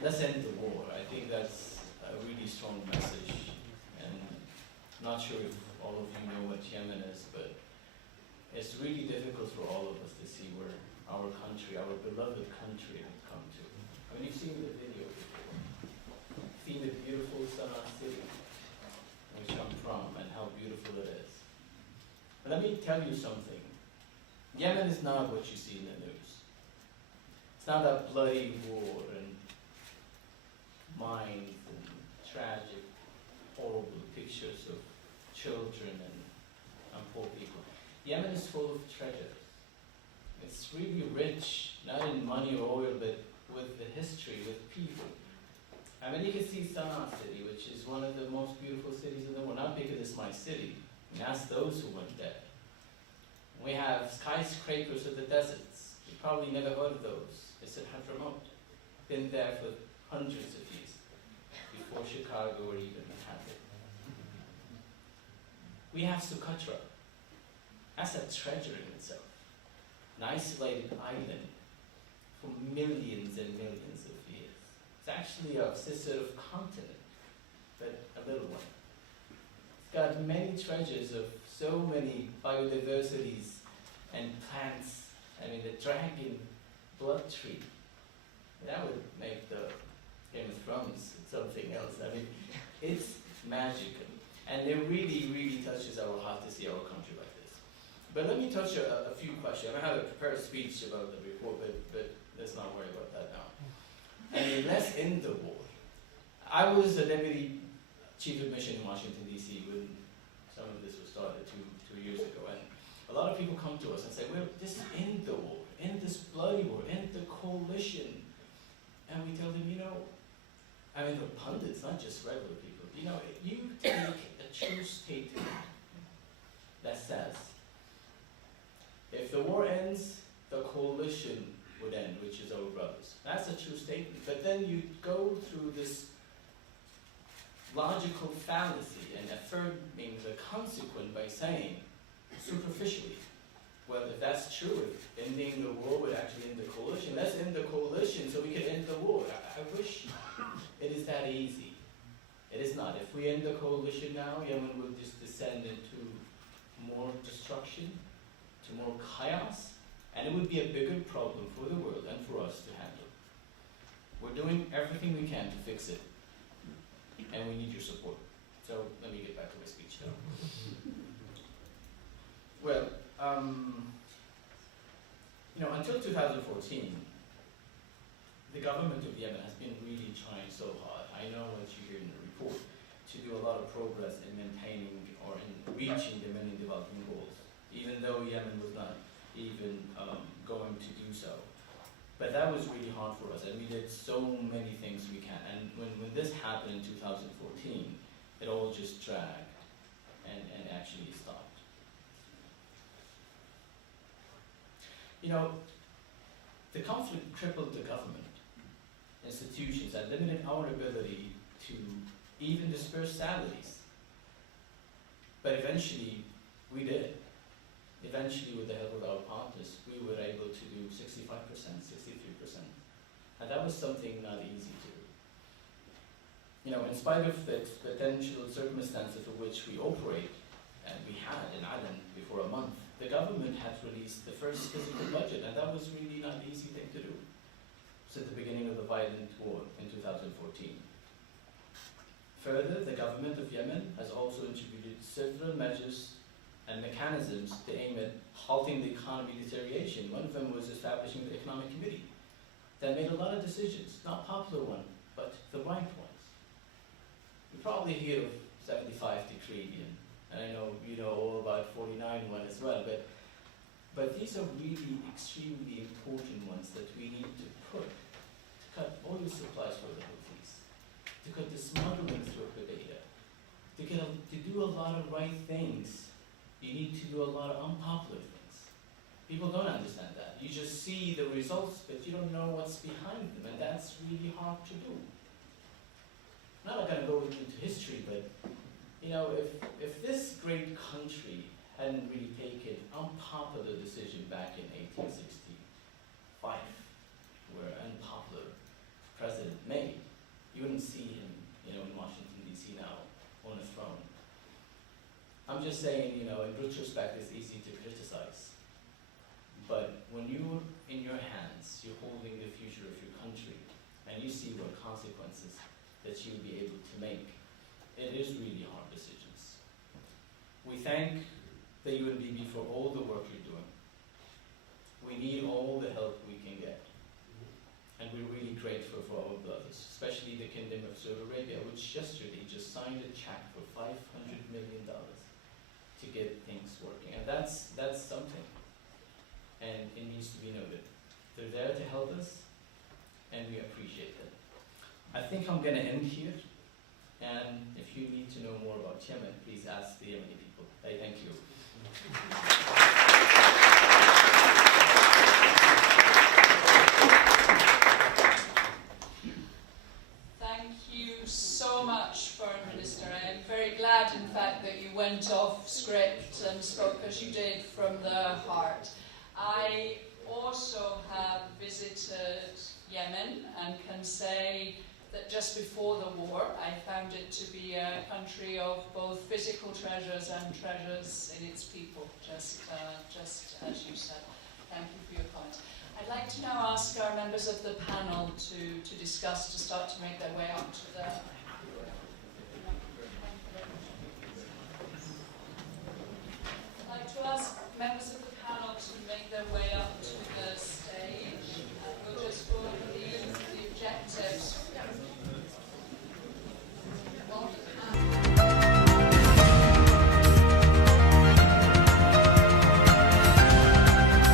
let's end the war. I think that's a really strong message, and I'm not sure if all of you know what Yemen is, but it's really difficult for all of us to see where our country, our beloved country, has come to. I mean, you've seen the video before. You've seen the beautiful Sana'a city, which I'm from, and how beautiful it is. But let me tell you something. Yemen is not what you see in the news. It's not that bloody war and mines and tragic, horrible pictures of children and poor people. Yemen is full of treasures. It's really rich, not in money or oil, but with the history, with people. I mean, you can see Sana'a city, which is one of the most beautiful cities in the world, not because it's my city. I mean, ask those who went there. We have skyscrapers of the deserts. You probably never heard of those. It's at Hadramawt. Been there for hundreds of years, before Chicago or even Manhattan. We have Socotra. That's a treasure in itself. An isolated island for millions and millions of years. It's actually a sort of continent, but a little one. It's got many treasures of so many biodiversities and plants. I mean, the dragon blood tree. That would make the Game of Thrones something else. I mean, it's magical. And it really, really touches our heart to see our country like this. But let me touch a few questions. I have a prepared speech about the report, but let's not worry about that now. I mean, let's end the war. I was a deputy chief of mission in Washington, D.C. when some of this was started two years ago. And a lot of people come to us and say, well, just end the war, end this bloody war, end the coalition. And we tell them, you know, I mean, the pundits, not just regular people, you know, you take a true statement that says, if the war ends, the coalition would end, which is our brothers. That's a true statement. But then you go through this logical fallacy and affirming the consequent by saying, superficially, well, if that's true, if ending the war would actually end the coalition, let's end the coalition so we can end the war. I wish it is that easy. It is not. If we end the coalition now, Yemen will just descend into more destruction, to more chaos, and it would be a bigger problem for the world and for us to handle. We're doing everything we can to fix it, and we need your support. So let me get back to my speech now. Well, you know, until 2014, the government of Yemen has been really trying so hard. I know what you hear in the report, to do a lot of progress in maintaining or in reaching the Millennium Development Goals, even though Yemen was not even going to do so. But that was really hard for us, and we did so many things we can. And when this happened in 2014, it all just dragged and actually stopped. You know, the conflict crippled the government, institutions, and limited our ability to even disperse salaries. But eventually, we did. Eventually, with the help of our partners, we were able to do 65%, 63%. And that was something not easy to do. You know, in spite of the potential circumstances for which we operate, and we had in Aden before a month, the government had released the first physical budget, and that was really not an easy thing to do since the beginning of the violent war in 2014. Further, the government of Yemen has also introduced several measures and mechanisms to aim at halting the economy deterioration. One of them was establishing the Economic Committee that made a lot of decisions, not popular ones, but the right ones. You probably hear of 75 trillion, and I know you know all about 49 one as well, but these are really extremely important ones that we need to put to cut oil supplies for the Houthis, to cut the smuggling through the data, to do a lot of right things. You need to do a lot of unpopular things. People don't understand that. You just see the results, but you don't know what's behind them, and that's really hard to do. I'm not going to go into history, but you know, if this great country hadn't really taken unpopular decision back in 1865, where unpopular president made, I'm just saying, in retrospect, it's easy to criticize. But when you're in your hands, you're holding the future of your country, and you see what consequences that you'll be able to make, it is really hard decisions. We thank the UNDP for all the work you're doing. We need all the help we can get. And we're really grateful for our brothers, especially the Kingdom of Saudi Arabia, which yesterday just signed a check for $500 million to get things working. And that's something. And it needs to be noted. They're there to help us, and we appreciate it. I think I'm going to end here. And if you need to know more about Yemen, please ask the Yemeni people. I thank you. Thank you so much, Foreign Minister. I am very glad, in fact, that you went off script and spoke as you did from the heart. I also have visited Yemen and can say that just before the war, I found it to be a country of both physical treasures and treasures in its people, just as you said. Thank you for your comments. I'd like to now ask our members of the panel to discuss, to start to make their way up to the